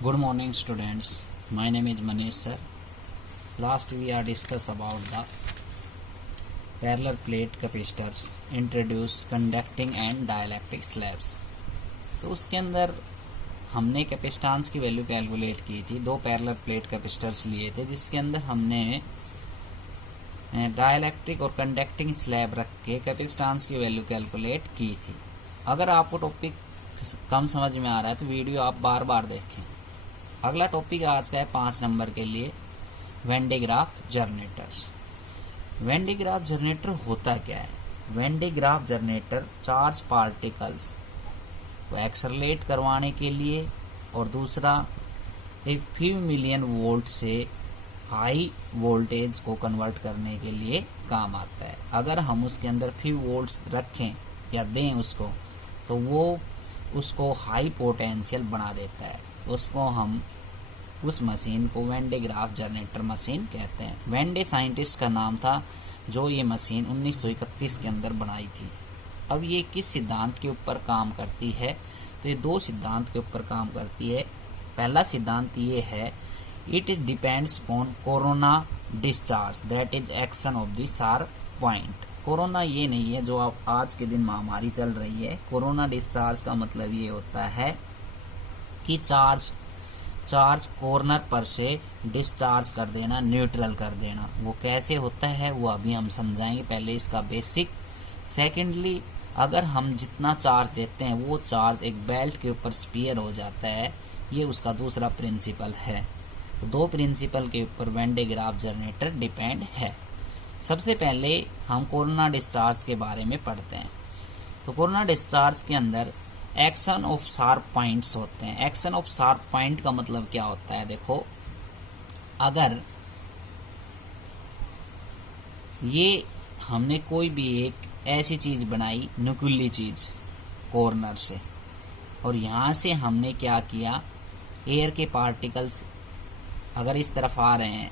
Good morning, students. My name is Manish sir. Last we are discuss about the parallel plate capacitors, introduce conducting and dielectric slabs. तो उसके अंदर हमने capacitance की value calculate की थी। दो parallel plate capacitors लिए थे जिसके अंदर हमने डाइलेक्ट्रिक और कंडक्टिंग स्लैब रख के कैपेसिटेंस की वैल्यू कैलकुलेट की थी। अगर आपको टॉपिक कम समझ में आ रहा है तो वीडियो आप बार बार देखें। अगला टॉपिक आज का है 5 नंबर के लिए when day graph generators. When day graph generator होता क्या है? When day graph generator charge particles को एक्सेलरेट करवाने के लिए और दूसरा एक फ्यू मिलियन वोल्ट से हाई वोल्टेज को कन्वर्ट करने के लिए काम आता है। अगर हम उसके अंदर फ्यू वोल्ट्स रखें या दें उसको तो वो उसको हाई पोटेंशियल बना देता है। उसको हम उस मशीन को when day graph generator machine कहते हैं। वेन डे साइंटिस्ट का नाम था जो ये मशीन 1931 के अंदर बनाई थी। अब ये किस सिद्धांत के ऊपर काम करती है? तो ये दो सिद्धांत के ऊपर काम करती है। पहला सिद्धांत ये है, it is depends on corona discharge that is action of the sharp point. Corona ये नहीं है जो आप आज के दिन महामारी चल रही है। कोरोना डिस्चार्ज का मतलब ये होता है कि चार्ज कॉर्नर पर से डिस्चार्ज कर देना, न्यूट्रल कर देना। वो कैसे होता है वो अभी हम समझाएंगे। पहले इसका बेसिक। सेकेंडली, अगर हम जितना चार्ज देते हैं वो चार्ज एक बेल्ट के ऊपर स्पीयर हो जाता है। ये उसका दूसरा प्रिंसिपल है। तो दो प्रिंसिपल के ऊपर when day graph generator depend है। सबसे पहले हम कोरोना डिस्चार्ज के बारे में पढ़ते हैं। तो कोरोना डिस्चार्ज के अंदर एक्शन ऑफ शार्प पॉइंट्स होते हैं। एक्शन ऑफ शार्प पॉइंट का मतलब क्या होता है? देखो, अगर ये हमने कोई भी एक ऐसी चीज बनाई, नुकीली चीज कॉर्नर से, और यहां से हमने क्या किया, एयर के पार्टिकल्स अगर इस तरफ आ रहे हैं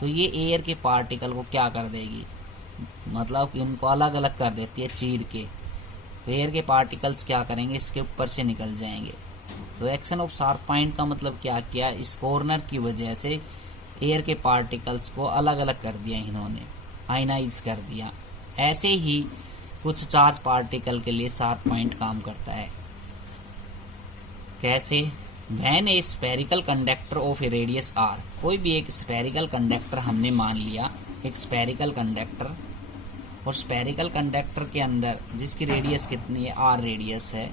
तो ये एयर के पार्टिकल को क्या कर देगी, मतलब कि उनको अलग अलग कर देती है चीर के। तो एयर के पार्टिकल्स क्या करेंगे, इसके ऊपर से निकल जाएंगे। तो एक्शन ऑफ शार्प पॉइंट का मतलब क्या किया, इस कॉर्नर की वजह से एयर के पार्टिकल्स को अलग अलग कर दिया इन्होंने, आयनाइज कर दिया। ऐसे ही कुछ चार्ज पार्टिकल के लिए शार्प पॉइंट काम करता है। कैसे? When a spherical conductor of a radius R, कोई भी एक स्फेरिकल कंडक्टर हमने मान लिया, एक स्फेरिकल कंडक्टर, और स्फेरिकल कंडक्टर के अंदर जिसकी रेडियस कितनी है, आर रेडियस है,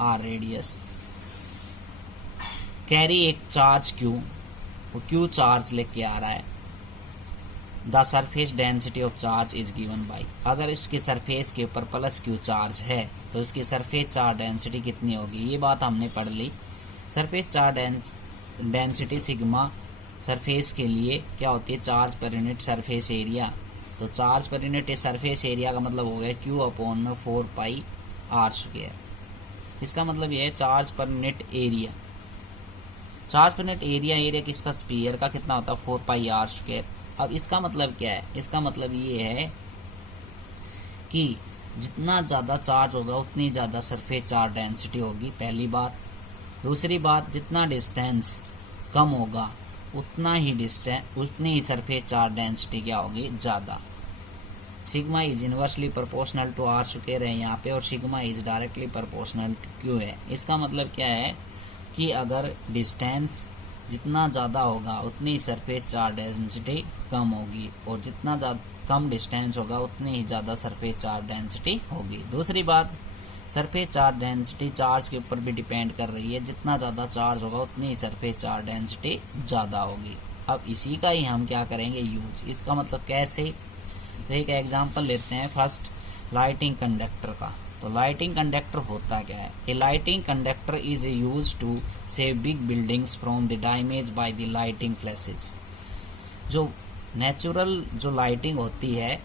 आर रेडियस, कैरी एक चार्ज क्यू, वो क्यू चार्ज लेके आ रहा है। The surface density of charge is given by, अगर इसके सरफेस के ऊपर प्लस क्यू चार्ज है तो इसकी सरफेस चार्ज डेंसिटी कितनी होगी, ये बात हमने पढ़ ली। Surface charge density sigma surface के लिए क्या होती है, charge per unit surface area. तो charge per unit surface area का मतलब हो गया क्यू अपॉन में 4 पाई आर स्क्वायर। इसका मतलब यह है charge per unit area. Charge per unit area किसका, स्फीयर का, कितना होता है 4 पाई आर स्क्वायर। अब इसका मतलब क्या है? इसका मतलब ये है कि जितना ज्यादा चार्ज होगा उतनी ज्यादा सरफेस चार्ज डेंसिटी होगी, पहली बात। दूसरी बात, जितना डिस्टेंस कम होगा उतना ही उतनी ही सरफेस चार्ज डेंसिटी क्या होगी, ज्यादा। Sigma is inversely proportional to R square है यहाँ पे, और sigma is directly proportional to Q है। इसका मतलब क्या है कि अगर डिस्टेंस जितना ज्यादा होगा उतनी सरफेस चार्ज डेंसिटी कम होगी, और जितना कम डिस्टेंस होगा उतनी ही ज्यादा सरफेस चार्ज डेंसिटी होगी। दूसरी बात, सरफेस चार्ज डेंसिटी चार्ज के ऊपर भी डिपेंड कर रही है। जितना ज्यादा चार्ज होगा उतनी ही सरफेस चार्ज डेंसिटी ज्यादा होगी। अब इसी का ही हम क्या करेंगे, यूज। इसका मतलब कैसे? तो एक एग्जांपल लेते हैं फर्स्ट, लाइटिंग कंडक्टर का। तो लाइटिंग कंडक्टर होता क्या है? A lightning conductor is use to save big buildings from the damage by the lightning flashes. जो नेचुरल जो लाइटिंग होती है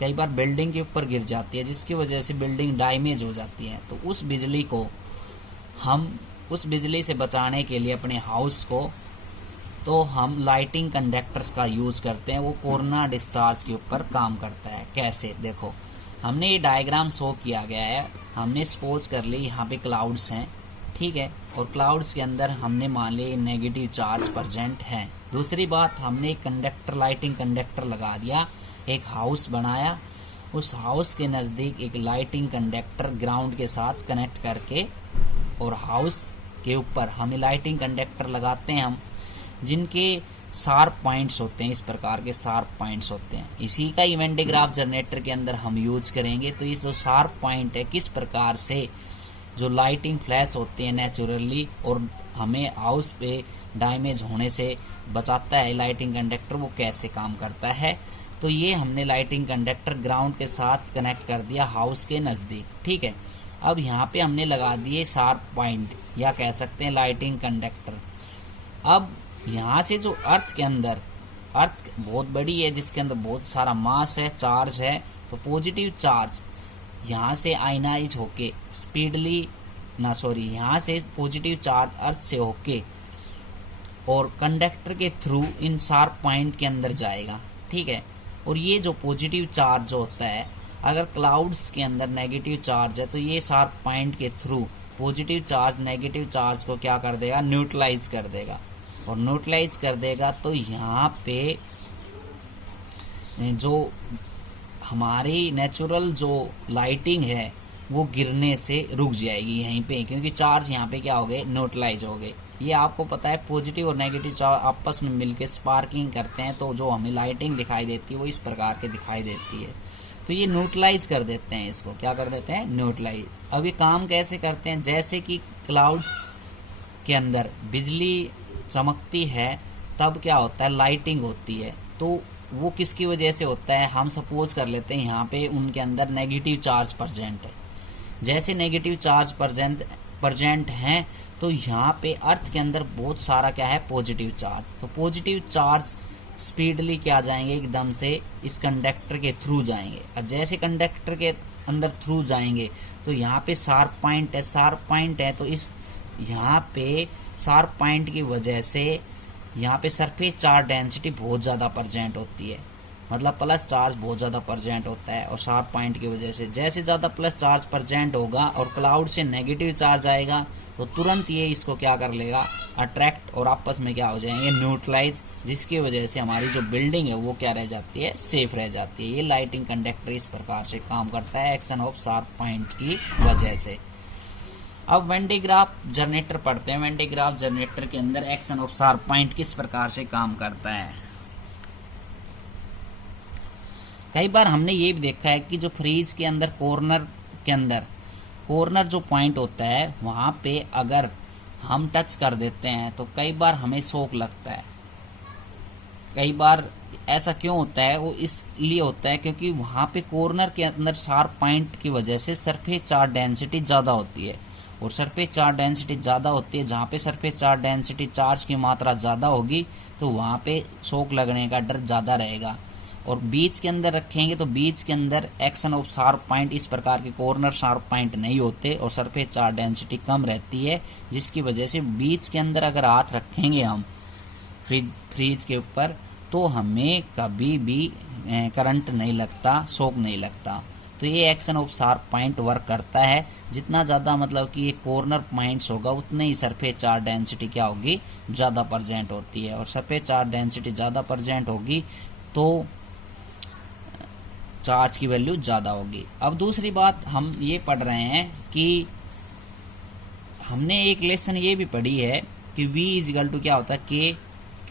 कई बार बिल्डिंग के ऊपर गिर जाती है जिसकी वजह से बिल्डिंग डैमेज हो जाती है। तो उस बिजली को हम उस बिजली से बचाने के लिए अपने हाउस को, तो हम लाइटिंग कंडक्टर्स का यूज करते हैं। वो कोरोना डिस्चार्ज के ऊपर काम करता है। कैसे? देखो, हमने ये डायग्राम शो किया गया है। हमने सपोज कर ली यहाँ पे क्लाउड्स हैं, ठीक है। और क्लाउड्स के अंदर हमने मान लिया नेगेटिव चार्ज प्रेजेंट है। दूसरी बात, हमने एक कंडक्टर, लाइटिंग कंडक्टर लगा दिया, एक हाउस बनाया, उस हाउस के नज़दीक एक लाइटिंग कंडक्टर ग्राउंड के साथ कनेक्ट करके, और हाउस के ऊपर हमें लाइटिंग कंडक्टर लगाते हैं हम, जिनके शार्प पॉइंट्स होते हैं, इस प्रकार के शार्प पॉइंट्स होते हैं। इसी का इवेंट डायग्राफ जनरेटर के अंदर हम यूज करेंगे। तो ये जो शार्प पॉइंट है, किस प्रकार से जो लाइटिंग फ्लैश होते हैं नेचुरली और हमें हाउस पे डैमेज होने से बचाता है लाइटिंग कंडक्टर, वो कैसे काम करता है। तो ये हमने लाइटिंग कंडक्टर ग्राउंड के साथ कनेक्ट कर दिया हाउस के नज़दीक, ठीक है। अब यहाँ पे हमने लगा दिए शार्प पॉइंट, या कह सकते हैं लाइटिंग कंडक्टर। अब यहाँ से जो अर्थ के अंदर, अर्थ बहुत बड़ी है जिसके अंदर बहुत सारा मास है, चार्ज है, तो पॉजिटिव चार्ज यहाँ से आयनाइज होके स्पीडली यहाँ से पॉजिटिव चार्ज अर्थ से होके और कंडक्टर के थ्रू इन शार्प पॉइंट के अंदर जाएगा, ठीक है। और ये जो पॉजिटिव चार्ज होता है, अगर क्लाउड्स के अंदर नेगेटिव चार्ज है तो ये शार्प पॉइंट के through positive charge negative charge को क्या कर देगा, न्यूट्रलाइज कर देगा। और न्यूट्रलाइज कर देगा तो यहाँ पे जो हमारी नेचुरल जो लाइटिंग है वो गिरने से रुक जाएगी यहीं पे, क्योंकि चार्ज यहाँ पे क्या हो गए, न्यूट्रलाइज हो गए। ये आपको पता है, पॉजिटिव और नेगेटिव चार्ज आपस में मिलके स्पार्किंग करते हैं, तो जो हमें लाइटिंग दिखाई देती है वो इस प्रकार के दिखाई देती है। तो ये न्यूट्रलाइज कर देते हैं, इसको क्या कर देते हैं, न्यूट्रलाइज। अब ये काम कैसे करते हैं, जैसे कि क्लाउड्स के अंदर बिजली चमकती है तब क्या होता है, लाइटिंग होती है। तो वो किसकी वजह से होता है, हम सपोज कर लेते हैं यहाँ पे उनके अंदर नेगेटिव चार्ज प्रेजेंट है। जैसे नेगेटिव चार्ज प्रेजेंट हैं तो यहाँ पे अर्थ के अंदर बहुत सारा क्या है, पॉजिटिव चार्ज। तो पॉजिटिव चार्ज स्पीडली क्या जाएंगे, एकदम से इस कंडक्टर के थ्रू जाएंगे। और जैसे कंडक्टर के अंदर थ्रू जाएंगे तो यहाँ पे शार्प पॉइंट है, शार्प पॉइंट है तो इस यहाँ पे शार्प पॉइंट की वजह से यहाँ पे सरफेस चार्ज डेंसिटी बहुत ज़्यादा प्रेजेंट होती है, मतलब प्लस चार्ज बहुत ज़्यादा प्रेजेंट होता है। और शार्प पॉइंट की वजह से जैसे ज़्यादा प्लस चार्ज प्रेजेंट होगा और क्लाउड से नेगेटिव चार्ज आएगा तो तुरंत ये इसको क्या कर लेगा, अट्रैक्ट, और आपस में क्या हो जाएंगे, न्यूट्रलाइज, जिसकी वजह से हमारी जो बिल्डिंग है वो क्या रह जाती है, सेफ रह जाती है। ये लाइटिंग कंडक्टर इस प्रकार से काम करता है एक्शन ऑफ शार्प पॉइंट की वजह से। अब वेन डायग्राफ जनरेटर पढ़ते हैं। वेन डायग्राफ जनरेटर के अंदर एक्शन ऑफ शार्प पॉइंट किस प्रकार से काम करता है। कई बार हमने ये भी देखा है कि जो फ्रिज के अंदर कॉर्नर जो पॉइंट होता है वहां पे अगर हम टच कर देते हैं तो कई बार हमें शॉक लगता है। कई बार ऐसा क्यों होता है, वो इसलिए होता है क्योंकि वहां पे कॉर्नर के अंदर शार्प पॉइंट की वजह से सरफेस चार्ज डेंसिटी ज्यादा होती है। और सरफेस चार्ज डेंसिटी ज़्यादा होती है, जहाँ पे सरफेस चार्ज डेंसिटी चार्ज की मात्रा ज़्यादा होगी तो वहाँ पे शॉक लगने का डर ज़्यादा रहेगा। और बीच के अंदर रखेंगे तो बीच के अंदर एक्शन ऑफ शार्प पॉइंट, इस प्रकार के कॉर्नर शार्प पॉइंट नहीं होते और सरफेस चार्ज डेंसिटी कम रहती है, जिसकी वजह से बीच के अंदर अगर हाथ रखेंगे हम फ्रिज के ऊपर तो हमें कभी भी करंट नहीं लगता, शॉक नहीं लगता। तो ये action of sharp point work करता है। जितना ज़्यादा मतलब कि ये कॉर्नर पॉइंट्स होगा उतने ही सरफेस चार्ज डेंसिटी क्या होगी, ज़्यादा प्रेजेंट होती है। और सरफेस चार्ज डेंसिटी ज़्यादा प्रेजेंट होगी तो चार्ज की वैल्यू ज़्यादा होगी। अब दूसरी बात हम ये पढ़ रहे हैं कि हमने एक लेसन ये भी पढ़ी है कि V इजिकल टू क्या होता है, के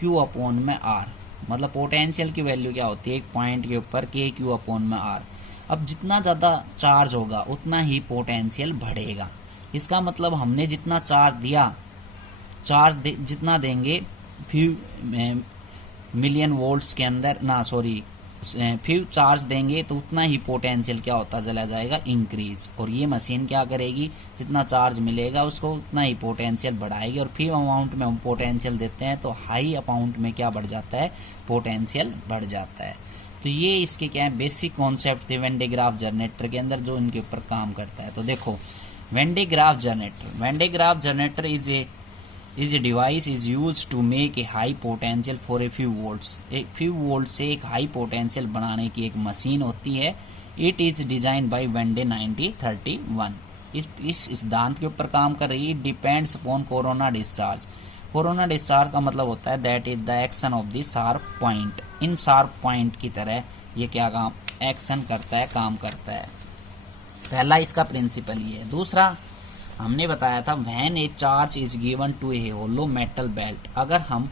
क्यू अपॉन में आर। मतलब पोटेंशियल की वैल्यू क्या होती है, एक पॉइंट के ऊपर के क्यू अपॉन में आर। अब जितना ज़्यादा चार्ज होगा उतना ही पोटेंशियल बढ़ेगा। इसका मतलब हमने जितना चार्ज दिया, जितना देंगे फ्यू मिलियन वोल्ट्स के अंदर फ्यू चार्ज देंगे तो उतना ही पोटेंशियल क्या होता चला जाएगा, इंक्रीज। और ये मशीन क्या करेगी, जितना चार्ज मिलेगा उसको उतना ही पोटेंशियल बढ़ाएगी। और फ्यू अमाउंट में हम पोटेंशियल देते हैं तो हाई अमाउंट में क्या बढ़ जाता है, पोटेंशियल बढ़ जाता है। तो ये इसके क्या है, बेसिक कॉन्सेप्ट थे वेन डायग्राफ जनरेटर के अंदर जो इनके ऊपर काम करता है। तो देखो Van de Graaff generator is a device is use to make a high potential for a few volts. एक फ्यू वोल्ट से एक हाई पोटेंशियल बनाने की एक मशीन होती है। इट इज डिजाइन बाय वेंडे 1931। इस सिद्धांत के ऊपर काम कर रही है, depends upon corona discharge. Corona discharge का मतलब होता है that is the action of the sharp point. इन शार्प पॉइंट की तरह ये क्या काम एक्शन करता है, काम करता है। पहला इसका प्रिंसिपल ये है। दूसरा हमने बताया था when a charge is given to a hollow metal belt, अगर हम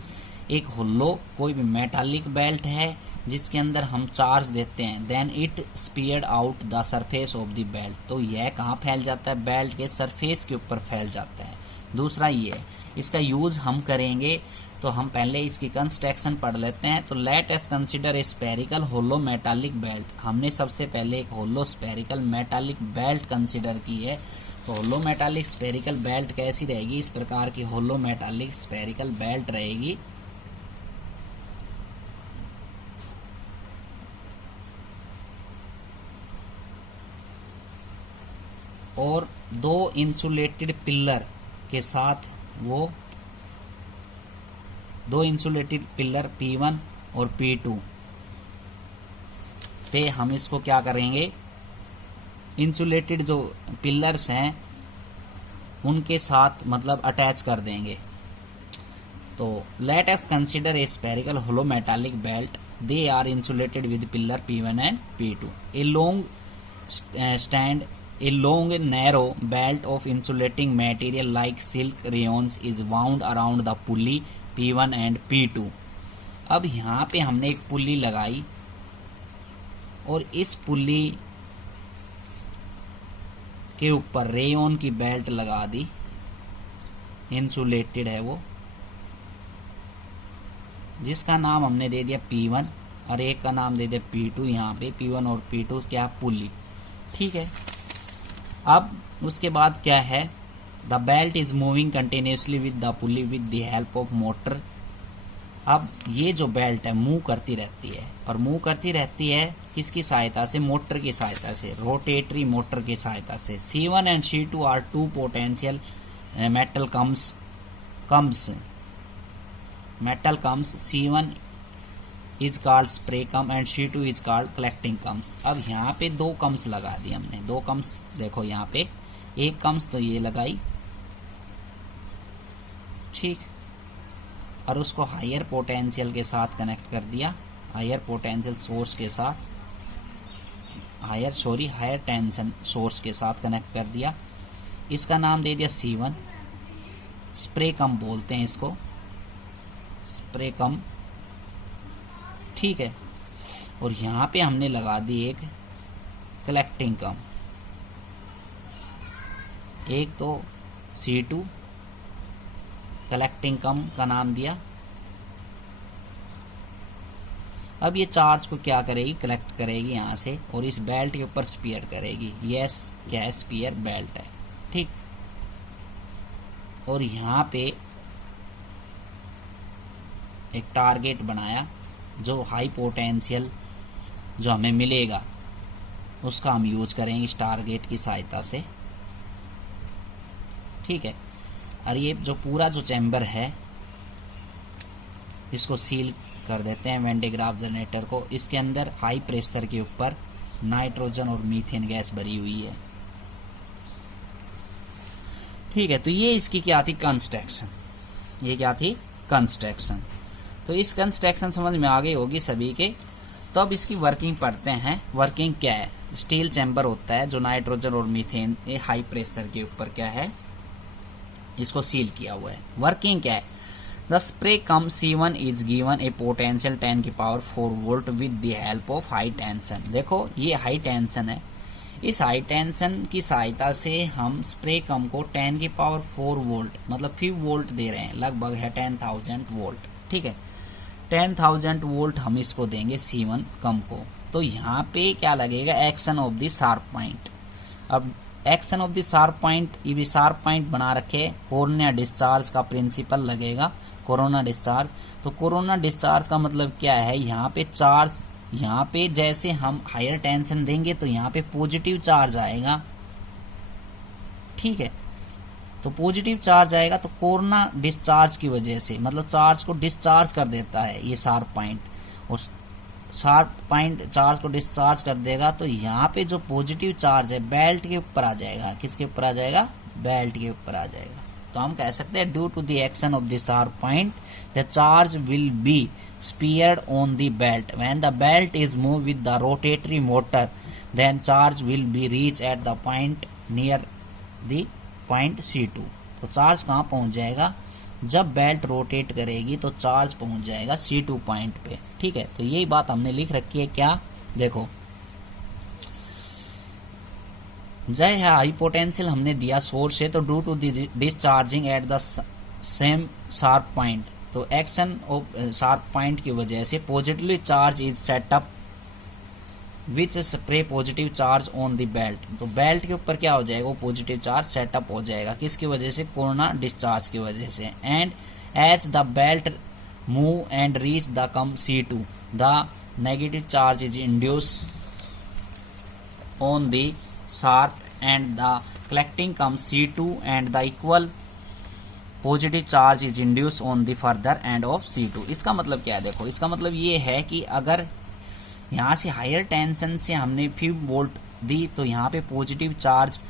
एक होलो कोई भी मेटालिक बेल्ट है जिसके अंदर हम चार्ज देते हैं, then it spread out the surface of the belt, तो यह कहाँ फैल जाता है, बेल्ट के सरफेस के ऊपर फैल जाता है। दूसरा ये है, इसका यूज हम करेंगे तो हम पहले इसकी कंस्ट्रक्शन पढ़ लेते हैं। तो let us consider a spherical hollow metallic belt. हमने सबसे पहले एक hollow spherical metallic belt consider की है। तो होलो मेटालिक स्पेरिकल बेल्ट कैसी रहेगी, इस प्रकार की होलो मेटालिक स्पेरिकल बेल्ट रहेगी। और दो इंसुलेटेड पिलर के साथ वो दो इंसुलेटेड पिलर P1 और P2 पे हम इसको क्या करेंगे, इंसुलेटेड जो पिलर्स हैं उनके साथ मतलब अटैच कर देंगे। तो let us consider a spherical hollow metallic belt, they are insulated with pillar P1 and P2। A long narrow belt of insulating material like silk rayons is wound around the pulley P1 and P2। अब यहाँ पे हमने एक pulley लगाई और इस pulley के ऊपर रेयन की बेल्ट लगा दी, इंसुलेटेड है वो, जिसका नाम हमने दे दिया P1 और एक का नाम दे दिया P2। यहाँ पे P1 और P2 क्या, पुल्ली, ठीक है। अब उसके बाद क्या है, the belt is moving continuously with the pulley with the help of motor. अब ये जो बेल्ट है मूव करती रहती है, और मूव करती रहती है किसकी सहायता से, मोटर की सहायता से, रोटेटरी मोटर की सहायता से। C1 and C2 are two potential metal combs. C1 is called spray comb and C2 is called collecting combs. अब यहाँ पे दो कम्स लगा दिए हमने, दो कम्स देखो यहाँ पे, एक कम्स तो ये लगाई, ठीक, और उसको हायर पोटेंशियल के साथ कनेक्ट कर दिया, हायर पोटेंशियल सोर्स के साथ, हायर टेंशन सोर्स के साथ कनेक्ट कर दिया। इसका नाम दे दिया C1, स्प्रे कम बोलते हैं इसको, स्प्रे कम, ठीक है। और यहाँ पे हमने लगा दी एक कलेक्टिंग कम, एक तो C2 कलेक्टिंग कम का नाम दिया। अब ये चार्ज को क्या करेगी, कलेक्ट करेगी यहाँ से और इस बेल्ट के ऊपर स्पीयर करेगी। यस, क्या है, स्पीयर बेल्ट है, ठीक। और यहाँ पे एक टारगेट बनाया, जो हाई पोटेंशियल जो हमें मिलेगा उसका हम यूज करेंगे इस टारगेट की सहायता से, ठीक है। और ये जो पूरा जो चैम्बर है इसको सील कर देते हैं वैन डे ग्राफ जनरेटर को। इसके अंदर हाई प्रेशर के ऊपर नाइट्रोजन और मीथेन गैस भरी हुई है, ठीक है। तो ये इसकी क्या थी, कंस्ट्रक्शन, ये क्या थी, कंस्ट्रक्शन। तो इस कंस्ट्रक्शन समझ में आ गई होगी सभी के। तो अब इसकी वर्किंग पढ़ते हैं। वर्किंग क्या है, स्टील चैम्बर होता है जो नाइट्रोजन और मीथेन ये हाई प्रेशर के ऊपर क्या है, इसको सील किया हुआ है। वर्किंग क्या है, the spray come C1 is given A potential 10 की power 4 volt with the help of high tension. देखो ये हाई टेंशन है, इस हाई टेंशन की सहायता से हम स्प्रे कम को 10 की पावर 4 वोल्ट मतलब 5 वोल्ट दे रहे हैं, लगभग है 10,000 वोल्ट, ठीक है। 10,000 वोल्ट हम इसको देंगे C1 कम को। तो यहाँ पे क्या लगेगा, action of the sharp point. अब action of the sharp point, ये भी शार्प पॉइंट बना रखे, कोरोना डिस्चार्ज का प्रिंसिपल लगेगा, कोरोना डिस्चार्ज। तो कोरोना डिस्चार्ज का मतलब क्या है, यहाँ पे चार्ज, यहाँ पे जैसे हम हायर टेंशन देंगे तो यहाँ पे पॉजिटिव चार्ज आएगा, ठीक है। तो पॉजिटिव चार्ज आएगा तो कोरोना डिस्चार्ज की वजह से मतलब चार्ज को डिस्चार्ज कर देता है ये शार्प पॉइंट, और शार्प पॉइंट चार्ज को डिस्चार्ज कर देगा तो यहाँ पे जो पॉजिटिव चार्ज है बेल्ट के ऊपर आ जाएगा। किसके ऊपर आ जाएगा? बेल्ट के ऊपर आ जाएगा। तो हम कह सकते हैं due to the action of the sharp point the charge will be spread on the belt when the belt is move with the rotatory motor then charge will be reach at the point near the point C2। तो charge कहाँ पहुंच जाएगा? जब belt rotate करेगी तो charge पहुंच जाएगा C2 point पे। ठीक है, तो यही बात हमने लिख रखी है। क्या? देखो, जय हाई पोटेंशियल हमने दिया सोर्स है तो due to discharging at the same sharp point, तो एक्शन ऑफ शार्प पॉइंट की वजह से positively charge is set up which spray positive charge on the belt. तो बेल्ट के ऊपर क्या हो जाएगा? वो पॉजिटिव चार्ज सेटअप हो जाएगा। किसकी वजह से? कोरोना डिस्चार्ज की वजह से। And as the belt move and reach the comb C2 the negative charge is induce on the sharp end the collecting comb C2 and the equal positive charge is induce on the further end of C2। इसका मतलब क्या है? देखो, इसका मतलब ये है कि अगर यहाँ से हायर टेंशन से हमने 5 वोल्ट दी तो यहाँ पे पॉजिटिव चार्ज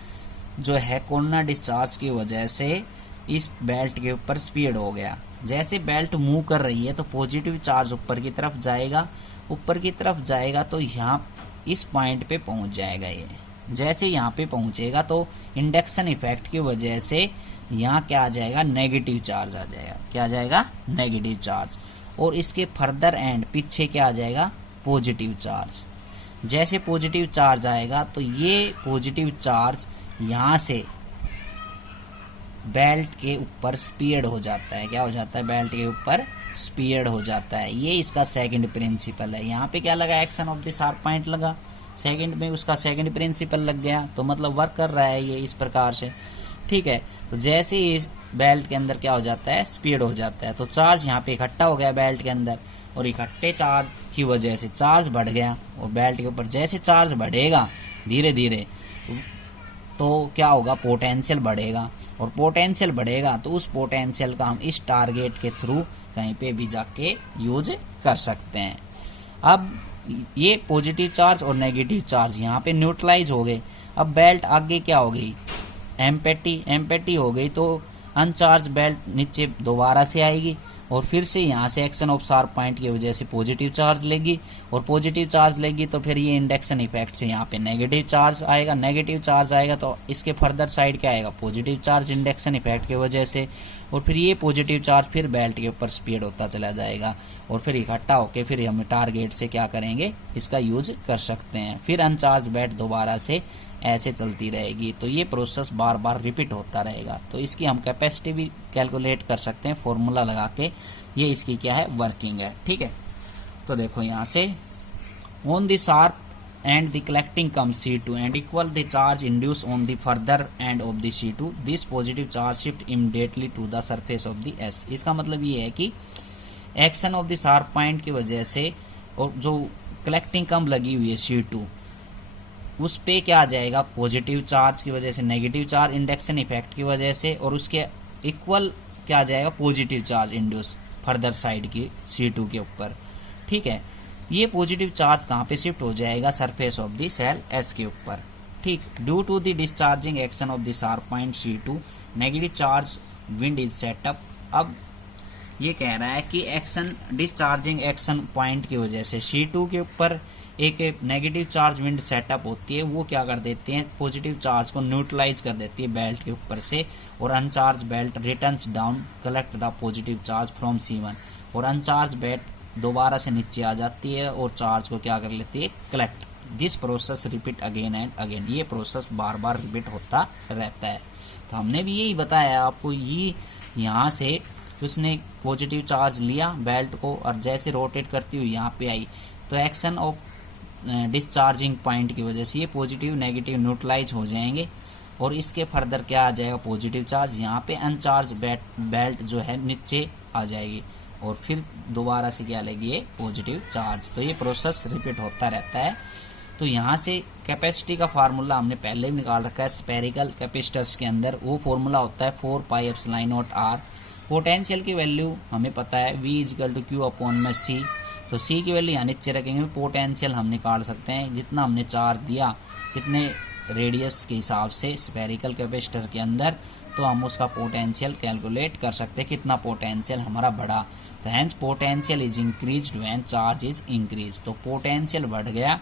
जो है कोरोना डिस्चार्ज की वजह से इस बेल्ट के ऊपर स्पीड हो गया। जैसे बेल्ट मूव कर रही है तो पॉजिटिव चार्ज ऊपर की तरफ जाएगा, ऊपर की तरफ जाएगा तो यहाँ इस पॉइंट पे पहुंच जाएगा। ये जैसे यहाँ पे पहुंचेगा तो इंडक्शन इफेक्ट की वजह से यहाँ क्या आ जाएगा? नेगेटिव चार्ज आ जाएगा। क्या आ जाएगा? Negative charge. और इसके फर्दर एंड पीछे क्या आ जाएगा? Positive charge. जैसे पॉजिटिव चार्ज आएगा तो ये पॉजिटिव चार्ज यहां से बेल्ट के ऊपर स्पीड हो जाता है। क्या हो जाता है? बेल्ट के ऊपर स्पीड हो जाता है। ये इसका सेकंड प्रिंसिपल है। यहाँ पे क्या लगा? Action of the sharp point लगा, सेकंड में उसका सेकंड प्रिंसिपल लग गया, तो मतलब वर्क कर रहा है ये इस प्रकार से। ठीक है, तो जैसे इस बेल्ट के अंदर क्या हो जाता है? स्पीड हो जाता है। तो चार्ज यहाँ पे इकट्ठा हो गया बेल्ट के अंदर, और इकट्ठे चार्ज की वजह से चार्ज बढ़ गया। और बेल्ट के ऊपर जैसे चार्ज बढ़ेगा धीरे धीरे तो क्या होगा? पोटेंशियल बढ़ेगा, और पोटेंशियल बढ़ेगा तो उस पोटेंशियल का हम इस टारगेट के थ्रू कहीं पे भी जाके यूज कर सकते हैं। अब ये पॉजिटिव चार्ज और नेगेटिव चार्ज यहाँ पे न्यूट्रलाइज हो गए। अब बेल्ट आगे क्या हो गई? एम्पेटी हो गई। तो अनचार्ज बेल्ट नीचे दोबारा से आएगी और फिर से यहाँ से एक्शन ऑफ शार्प पॉइंट की वजह से पॉजिटिव चार्ज लेगी, और पॉजिटिव चार्ज लेगी तो फिर ये इंडक्शन इफेक्ट से यहाँ पे नेगेटिव चार्ज आएगा। नेगेटिव चार्ज आएगा तो इसके फर्दर साइड क्या आएगा? पॉजिटिव चार्ज इंडक्शन इफेक्ट की वजह से, और फिर ये पॉजिटिव चार्ज फिर बेल्ट के ऊपर स्पीड होता चला जाएगा, और फिर इकट्ठा होकर फिर हम टारगेट से क्या करेंगे? इसका यूज कर सकते हैं। फिर अनचार्ज बेल्ट दोबारा से ऐसे चलती रहेगी। तो ये प्रोसेस बार बार रिपीट होता रहेगा। तो इसकी हम कैपेसिटी भी कैलकुलेट कर सकते हैं फॉर्मूला लगा के। ये इसकी क्या है? वर्किंग है। ठीक है, तो देखो यहाँ से on the sharp and the collecting comes C2 and equal the charge induced on the further end of the C2, this positive charge shift immediately to the surface of the S। इसका मतलब ये है कि action of the sharp point की वजह से और जो कलेक्टिंग कम लगी हुई है C2 उस पे क्या आ जाएगा? पॉजिटिव चार्ज की वजह से नेगेटिव चार्ज इंडक्शन इफेक्ट की वजह से, और उसके इक्वल क्या आ जाएगा? Positive charge induce further side की C2 के ऊपर। ठीक है, ये पॉजिटिव चार्ज कहाँ पे शिफ्ट हो जाएगा? Surface of the cell S के ऊपर। ठीक, due to the discharging action of the sharp point C2 negative charge wind is set up. अब ये कह रहा है कि एक्शन डिस्चार्जिंग एक्शन पॉइंट की वजह से C2 के ऊपर एक नेगेटिव चार्ज विंड सेटअप होती है। वो क्या कर देते हैं? पॉजिटिव चार्ज को न्यूट्रलाइज कर देती है बेल्ट के ऊपर से, और अनचार्ज belt returns down collect the positive charge from C1, और अनचार्ज बेल्ट दोबारा से नीचे आ जाती है और चार्ज को क्या कर लेती है? Collect. This process repeat again and again. ये प्रोसेस बार बार रिपीट होता रहता है। तो हमने भी यही बताया आपको। ये यहाँ से उसने पॉजिटिव चार्ज लिया बेल्ट को, और जैसे रोटेट करती हुई यहाँ पे आई तो एक्शन ऑफ डिस्चार्जिंग पॉइंट की वजह से ये पॉजिटिव नेगेटिव न्यूट्रलाइज हो जाएंगे, और इसके फर्दर क्या आ जाएगा? Positive charge. यहाँ पे अनचार्ज बेल्ट जो है नीचे आ जाएगी, और फिर दोबारा से क्या लेगी? ये पॉजिटिव चार्ज। तो ये प्रोसेस रिपीट होता रहता है। तो यहाँ से कैपेसिटी का फार्मूला हमने पहले भी निकाल रखा है स्पेरिकल कैपेसिटर्स के अंदर। वो फार्मूला होता है 4πε0r। पोटेंशियल की वैल्यू हमें पता है V = Q/C। तो सी की वैल्यू यहाँ नीचे रखेंगे, पोटेंशियल हम निकाल सकते हैं जितना हमने चार्ज दिया कितने रेडियस के हिसाब से स्फेरिकल कैपेसिटर के अंदर, तो हम उसका पोटेंशियल कैलकुलेट कर सकते हैं कितना पोटेंशियल हमारा बढ़ा। तो hence potential is increased when charge is increase. तो पोटेंशियल बढ़ गया,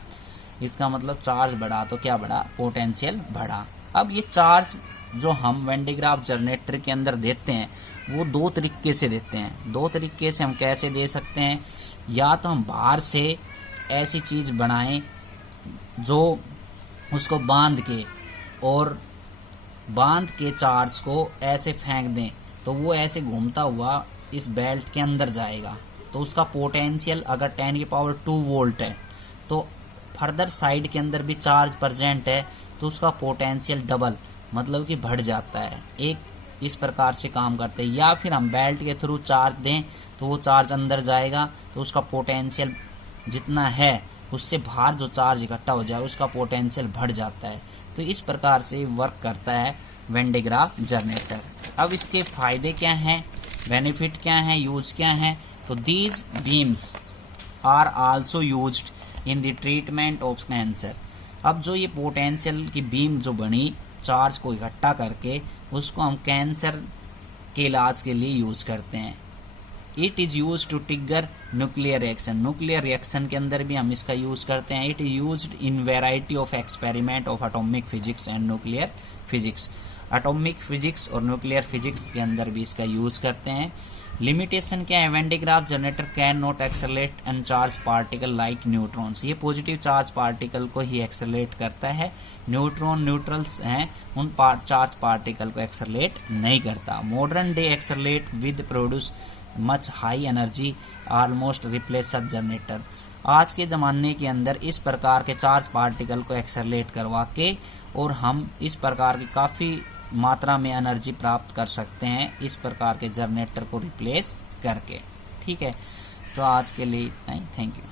इसका मतलब चार्ज बढ़ा, तो क्या बढ़ा, पोटेंशियल बढ़ा। अब ये चार्ज जो हम वेन डे ग्राफ जनरेटर के अंदर देते हैं वो दो तरीके से देते हैं। दो तरीके से हम कैसे दे सकते हैं, या तो हम बाहर से ऐसी चीज बनाएं जो उसको बांध के चार्ज को ऐसे फेंक दें, तो वो ऐसे घूमता हुआ इस बेल्ट के अंदर जाएगा। तो उसका पोटेंशियल अगर 10⁻² वोल्ट है, तो फर्दर साइड के अंदर भी चार्ज प्रेजेंट है, तो उसका पोटेंशियल डबल मतलब कि बढ़ जाता है। एक इस प्रकार से काम करते हैं। या फिर हम बेल्ट के थ्रू चार्ज दें तो वो चार्ज अंदर जाएगा, तो उसका पोटेंशियल जितना है उससे बाहर जो चार्ज इकट्ठा हो जाए उसका पोटेंशियल बढ़ जाता है। तो इस प्रकार से वर्क करता है वेन डे ग्राफ जनरेटर। अब इसके फायदे क्या हैं, बेनिफिट क्या हैं, यूज क्या हैं, तो these beams are also used in the treatment of cancer. अब जो ये पोटेंशियल की बीम जो बनी चार्ज को इकट्ठा करके, उसको हम कैंसर के इलाज के लिए यूज करते हैं। It is use to trigger nuclear reaction. Nuclear reaction के अंदर भी हम इसका यूज करते हैं। It is used in variety of experiment of atomic physics and nuclear physics. Atomic physics और न्यूक्लियर फिजिक्स के अंदर भी इसका यूज करते हैं। लिमिटेशन क्या है, when day graph generator can not accelerate अनचार्ज particle like neutrons. ये पॉजिटिव चार्ज पार्टिकल को ही एक्सेलरेट करता है, न्यूट्रॉन न्यूट्रल्स हैं उन चार्ज पार्टिकल को एक्सेलरेट नहीं करता। Modern day accelerate with produce much high energy almost replace such generator. आज के ज़माने के अंदर इस प्रकार के चार्ज पार्टिकल को एक्सेलरेट करवा के और हम इस प्रकार की काफ़ी मात्रा में एनर्जी प्राप्त कर सकते हैं इस प्रकार के जनरेटर को रिप्लेस करके। ठीक है, तो आज के लिए इतना ही। Thank you.